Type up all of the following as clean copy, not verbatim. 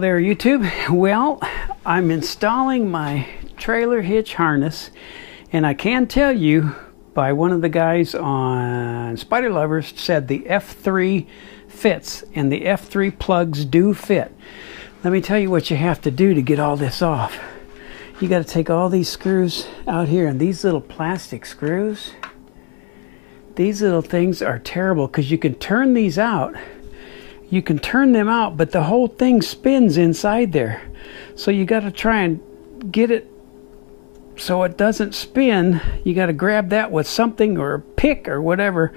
there, YouTube. Well, I'm installing my trailer hitch harness, and I can tell you by one of the guys on Spider Lovers said the F3 fits, and the F3 plugs do fit. Let me tell you what you have to do to get all this off. You got to take all these screws out here, and these little plastic screws, these little things are terrible because you can turn these out. You can turn them out, but the whole thing spins inside there. So you got to try and get it so it doesn't spin. You got to grab that with something or a pick or whatever.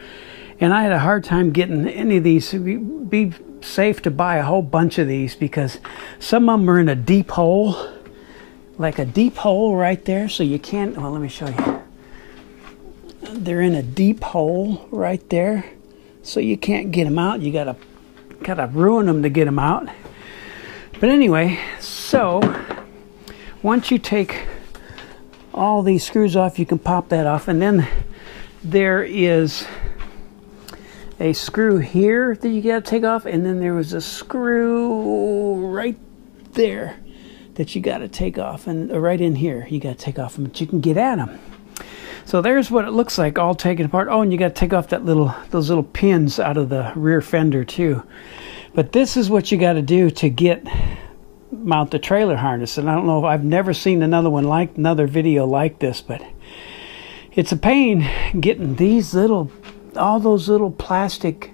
And I had a hard time getting any of these. It'd be safe to buy a whole bunch of these because some of them are in a deep hole, like a deep hole right there. So you can't, well, let me show you. They're in a deep hole right there. So you can't get them out. You got to kind of ruin them to get them out. But anyway, so once you take all these screws off, you can pop that off, and then there is a screw here that you got to take off, and then there was a screw right there that you got to take off, and right in here you got to take off them, but you can get at them. So there's what it looks like all taken apart. Oh, and you got to take off that those little pins out of the rear fender too. But this is what you got to do to mount the trailer harness. And I don't know if I've never seen another video like this, but it's a pain getting all those little plastic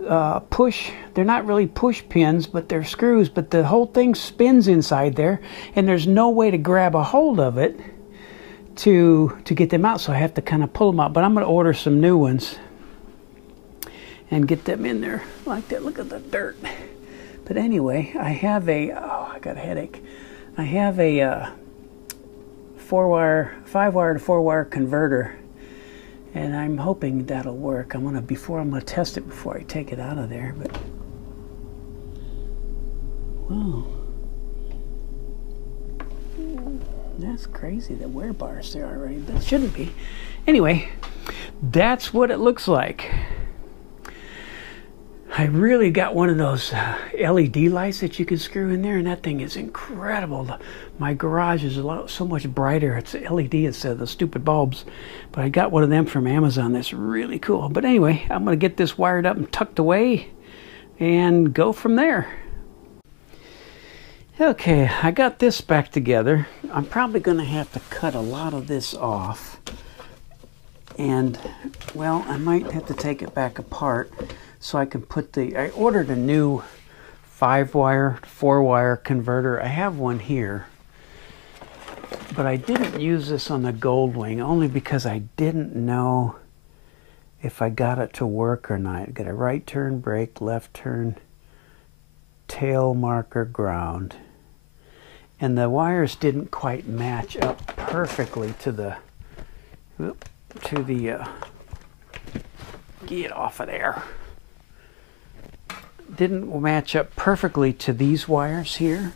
they're not really push pins, but they're screws, but the whole thing spins inside there, and there's no way to grab a hold of it to get them out, so I have to kind of pull them out. But I'm going to order some new ones and get them in there like that. Look at the dirt. But anyway, I have I got a headache. I have a 5-wire to 4-wire converter, and I'm hoping that'll work. I'm gonna test it before I take it out of there. But whoa, that's crazy. The wear bars there already, but it shouldn't be. Anyway, that's what it looks like. I really got one of those LED lights that you can screw in there, and that thing is incredible. My garage is so much brighter. It's LED instead of the stupid bulbs. But I got one of them from Amazon. That's really cool. But anyway, I'm going to get this wired up and tucked away and go from there. Okay, I got this back together. I'm probably going to have to cut a lot of this off. And, well, I might have to take it back apart so I can put I ordered a new 5-wire to 4-wire converter. I have one here, but I didn't use this on the Goldwing only because I didn't know if I got it to work or not. I got a right turn brake, left turn, tail marker, ground. And the wires didn't quite match up perfectly to the get off of there. Didn't match up perfectly to these wires here.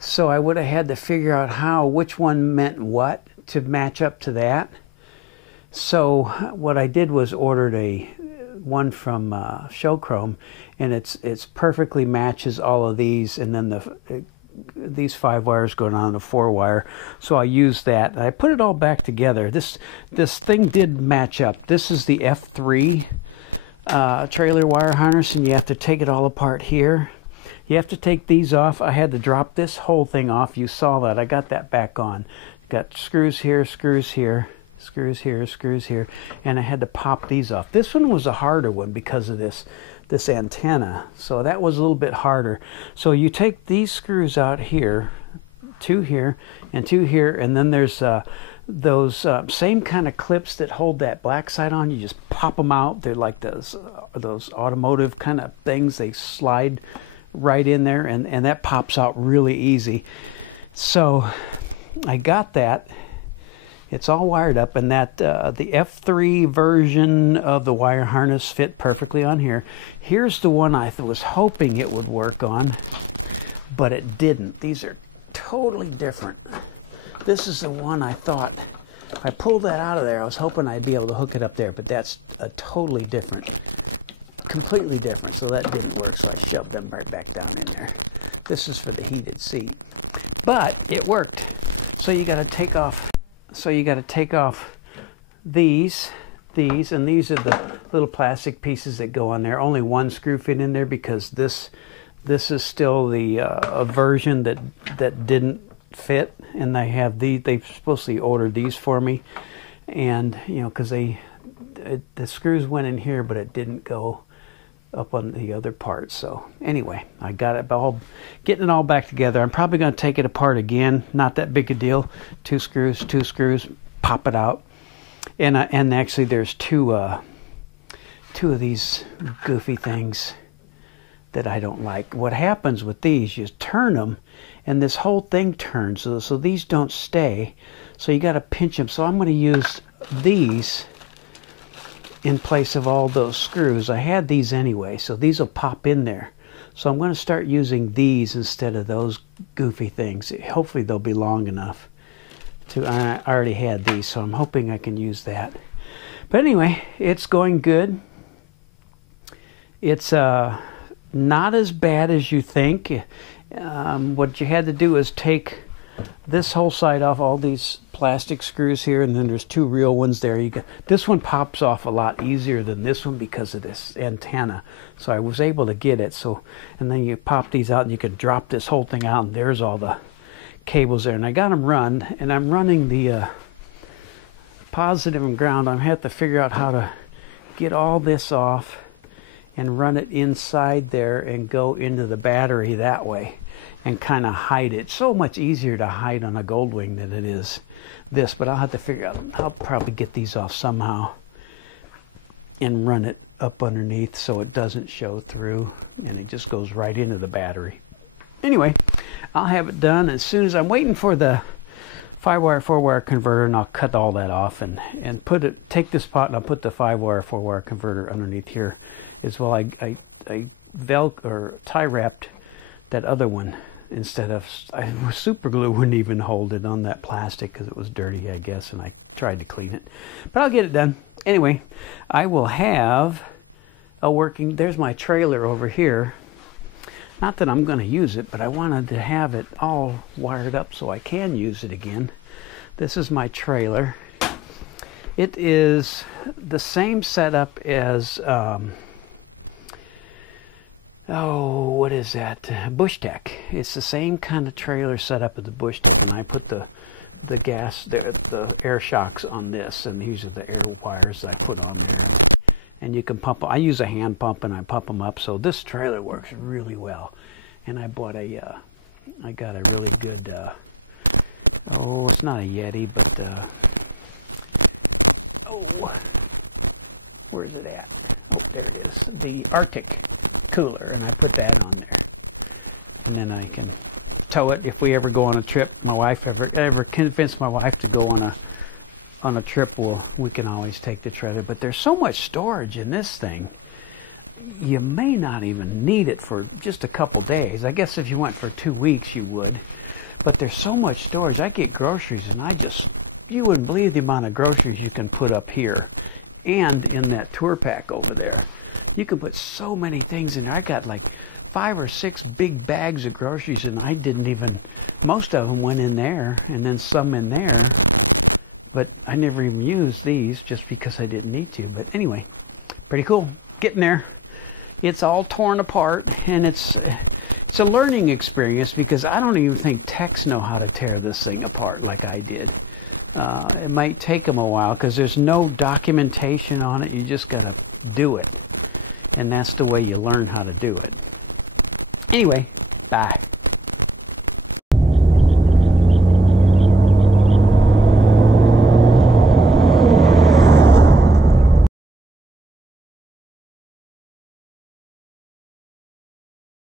So I would have had to figure out which one meant what to match up to that. So what I did was ordered one from Showchrome, and it's perfectly matches all of these, and then these 5 wires going on the 4-wire. So I used that. I put it all back together. This thing did match up. This is the F3 trailer wire harness, and you have to take it all apart here. You have to take these off. I had to drop this whole thing off. You saw that. I got that back on. Got screws here, screws here, screws here, screws here, and I had to pop these off. This one was a harder one because of this antenna, so that was a little bit harder. So you take these screws out here, 2 here and 2 here, and then there's those same kind of clips that hold that black side on. You just pop them out. They're like those automotive kind of things. They slide right in there, and that pops out really easy. So I got that. It's all wired up, and that the F3 version of the wire harness fit perfectly on here. Here's the one I was hoping it would work on, but it didn't. These are totally different. This is the one I thought, if I pulled that out of there, I was hoping I'd be able to hook it up there, but that's a totally different completely different, so that didn't work, so I shoved them right back down in there. This is for the heated seat, but it worked. So you got to take off, these, and these are the little plastic pieces that go on there. Only one screw fit in there because this is still the a version that didn't fit, and they have these. They supposedly ordered these for me, and you know, because the screws went in here, but it didn't go up on the other part. So anyway, I got it all, getting it all back together. I'm probably going to take it apart again. Not that big a deal. Two screws, pop it out, and actually there's two of these goofy things that I don't like. What happens with these, you turn them and this whole thing turns, so these don't stay, so you got to pinch them. So I'm going to use these in place of all those screws. I had these anyway, so these will pop in there. So I'm going to start using these instead of those goofy things. Hopefully they'll be long enough to, I already had these, so I'm hoping I can use that. But anyway, it's going good. It's not as bad as you think. What you had to do is take this whole side off, all these plastic screws here, and then there's two real ones there. This one pops off a lot easier than this one because of this antenna, so I was able to get it. So, and then you pop these out and you can drop this whole thing out, and there's all the cables there. And I got them run, and I'm running the positive and ground. I have to figure out how to get all this off and run it inside there and go into the battery that way and kind of hide it. So much easier to hide on a Goldwing than it is this, but I'll have to figure out, I'll probably get these off somehow and run it up underneath so it doesn't show through and it just goes right into the battery. Anyway, I'll have it done as soon as I'm waiting for the 5-wire 4-wire converter, and I'll cut all that off and take this pot and I'll put the 5-wire 4-wire converter underneath here as well. I tie wrapped that other one instead of, super glue wouldn't even hold it on that plastic because it was dirty, I guess, and I tried to clean it, but I'll get it done. Anyway, I will have a working, there's my trailer over here. Not that I'm going to use it, but I wanted to have it all wired up so I can use it again. This is my trailer. It is the same setup as, what is that? Bush Tech. It's the same kind of trailer setup as the Bush Tech, and I put the air shocks on this, and these are the air wires that I put on there. And you can pump. I use a hand pump and I pump them up. So this trailer works really well. And I bought I got a really good, it's not a Yeti, but, where's it at? Oh, there it is. The Arctic cooler, and I put that on there. And then I can tow it if we ever go on a trip. My wife ever convinced my wife to go on a trip, we can always take the trailer. But there's so much storage in this thing, you may not even need it for just a couple days. I guess if you went for 2 weeks you would, but there's so much storage. I get groceries and you wouldn't believe the amount of groceries you can put up here and in that tour pack over there. You can put so many things in there. I got like 5 or 6 big bags of groceries, and I didn't even, most of them went in there and then some in there. But I never even used these just because I didn't need to. But anyway, pretty cool. Getting there. It's all torn apart, and it's a learning experience because I don't even think techs know how to tear this thing apart like I did. It might take them a while because there's no documentation on it. You just got to do it. And that's the way you learn how to do it. Anyway, bye.